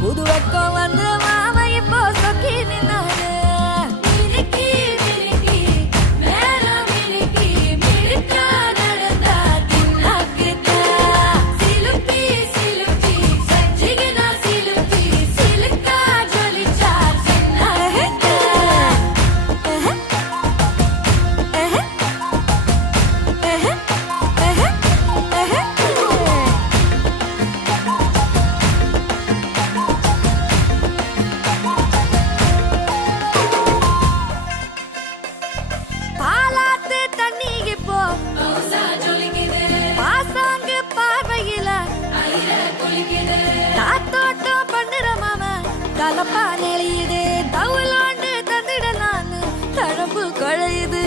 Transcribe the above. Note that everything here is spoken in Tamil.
புது வெக்கம் வந்து மாமா இப்போ சொக்கி நின்னாரு கலப்பா நெளியுது தவுலாண்டு தந்திடலான்னு தழம்பு குழையுது